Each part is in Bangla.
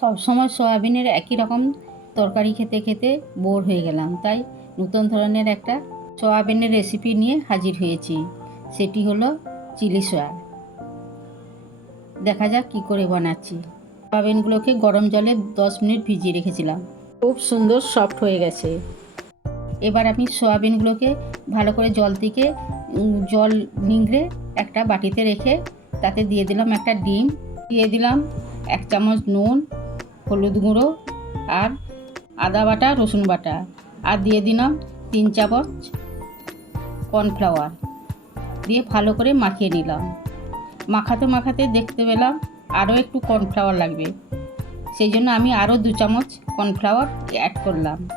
সব সময় সয়াবিনের একই রকম তরকারি খেতে খেতে বোর হয়ে গেলাম। তাই নতুন ধরনের একটা সয়াবিনের রেসিপি নিয়ে হাজির হয়েছি। সেটি হলো চিলি সয়া। দেখা যাক কী করে বানাচ্ছি। সয়াবিনগুলোকে গরম জলে দশ মিনিট ভিজিয়ে রেখেছিলাম। খুব সুন্দর সফট হয়ে গেছে। এবার আমি সয়াবিনগুলোকে ভালো করে জল থেকে জল নিংড়ে একটা বাটিতে রেখে তাতে দিয়ে দিলাম একটা ডিম। দিয়ে দিলাম এক চামচ নুন হলুদ গুঁড়ো আর আদা বাটা, রসুন বাটা। আর দিয়ে দিলাম তিন চামচ কর্নফ্লাওয়ার। দিয়ে ভালো করে মাখিয়ে নিলাম। মাখাতে মাখাতে দেখতে পেলাম আরও একটু কর্নফ্লাওয়ার লাগবে। সেই জন্য আমি আরও দু চামচ কর্নফ্লাওয়ার অ্যাড করলাম।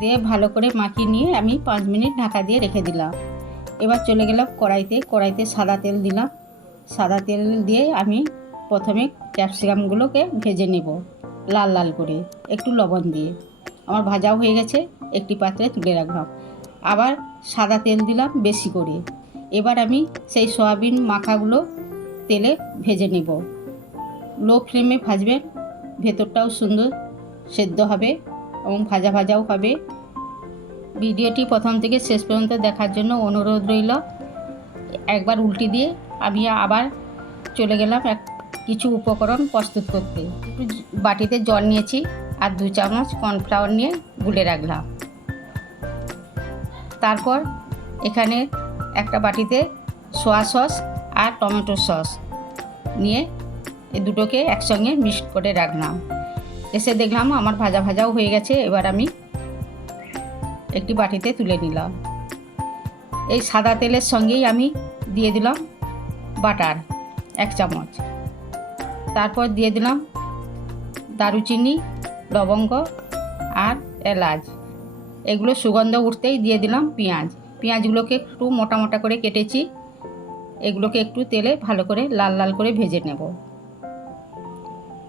দিয়ে ভালো করে মাখিয়ে নিয়ে আমি পাঁচ মিনিট ঢাকা দিয়ে রেখে দিলাম। এবার চলে গেলাম কড়াইতে। কড়াইতে সাদা তেল দিলাম। সাদা তেল দিয়ে আমি প্রথমে ক্যাপসিকামগুলোকে ভেজে নেব। লাল লাল করে, একটু লবণ দিয়ে। আমার ভাজাও হয়ে গেছে, একটি পাত্রে তুলে রাখলাম। আবার সাদা তেল দিলাম বেশি করে। এবার আমি সেই সয়াবিন মাখাগুলো তেলে ভেজে নেব। লো ফ্লেমে ভাজবেন ভেতরটাও সুন্দর সেদ্ধ হবে এবং ভাজা ভাজাও হবে। ভিডিওটি প্রথম থেকে শেষ পর্যন্ত দেখার জন্য অনুরোধ রইল। একবার উল্টি দিয়ে আমি আবার চলে গেলাম এক কিছু উপকরণ প্রস্তুত করতে। একটু বাটিতে জল নিয়েছি আর দু চামচ কর্নফ্লাওয়ার নিয়ে গুলে রাখলাম। তারপর এখানে একটা বাটিতে সোয়া সস আর টমেটো সস নিয়ে এই দুটোকে একসঙ্গে মিক্সড করে রাখলাম। এসে দেখলাম আমার ভাজা ভাজাও হয়ে গেছে, এবার আমি একটি বাটিতে তুলে নিলাম। এই সাদা তেলের সঙ্গেই আমি দিয়ে দিলাম বাটার, এক চামচ। তারপর দিয়ে দিলাম দারুচিনি, লবঙ্গ আর এলাচ। এগুলো সুগন্ধ উঠতেই দিয়ে দিলাম পেঁয়াজ। পেঁয়াজগুলোকে একটু মোটা মোটা করে কেটেছি। এগুলোকে একটু তেলে ভালো করে লাল লাল করে ভেজে নেব।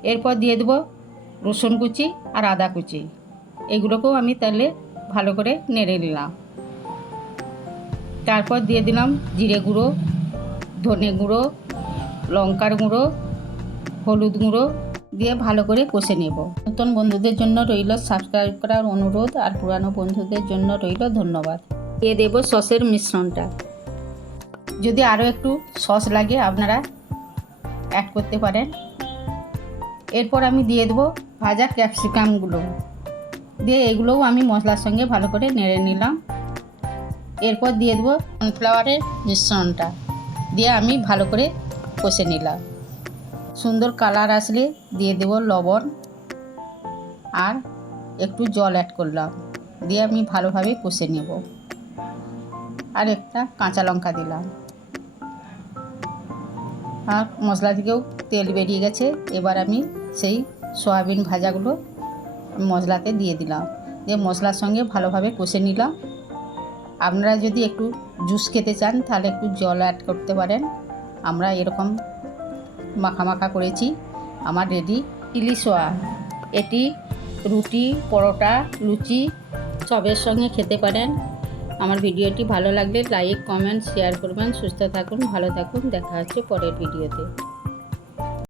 এরপর দিয়ে দেবো রসুন কুচি আর আদা কুচি। এগুলোকেও আমি তেলে ভালো করে নেড়ে নিলাম। তারপর দিয়ে দিলাম জিরে গুঁড়ো, ধনে গুঁড়ো, লঙ্কার গুঁড়ো হলুদ গুঁড়ো দিয়ে ভালো করে কষে নেব। নতুন বন্ধুদের জন্য রইল সাবস্ক্রাইব করার অনুরোধ আর পুরানো বন্ধুদের জন্য রইল ধন্যবাদ। দিয়ে দেবো সসের মিশ্রণটা। যদি আরও একটু সস লাগে আপনারা অ্যাড করতে পারেন। এরপর আমি দিয়ে দেবো ভাজা ক্যাপসিকামগুলো দিয়ে এগুলোও আমি মশলার সঙ্গে ভালো করে নেড়ে নিলাম। এরপর দিয়ে দেবো কর্নফ্লাওয়ারের মিশ্রণটা। দিয়ে আমি ভালো করে কষে নিলাম। সুন্দর কালার আসলে দিয়ে দেবো লবণ আর একটু জল অ্যাড করলাম। দিয়ে আমি ভালোভাবে কষে নেব। আর একটা কাঁচা লঙ্কা দিলাম। আর মশলা থেকেও তেল বেরিয়ে গেছে। এবার আমি সেই সয়াবিন ভাজাগুলো মশলাতে দিয়ে দিলাম। দিয়ে মশলার সঙ্গে ভালোভাবে কষে নিলাম। আপনারা যদি একটু জুস খেতে চান, তাহলে একটু জল অ্যাড করতে পারেন। আমরা এরকম মাখা মাখা করেছি। আমার রেডি চিলি সোয়া এটি রুটি, পরোটা, লুচি সবের সঙ্গে খেতে পারেন। আমার ভিডিওটি ভালো লাগলে লাইক, কমেন্ট, শেয়ার করবেন। সুস্থ থাকুন, ভালো থাকুন। দেখা হচ্ছে পরের ভিডিওতে।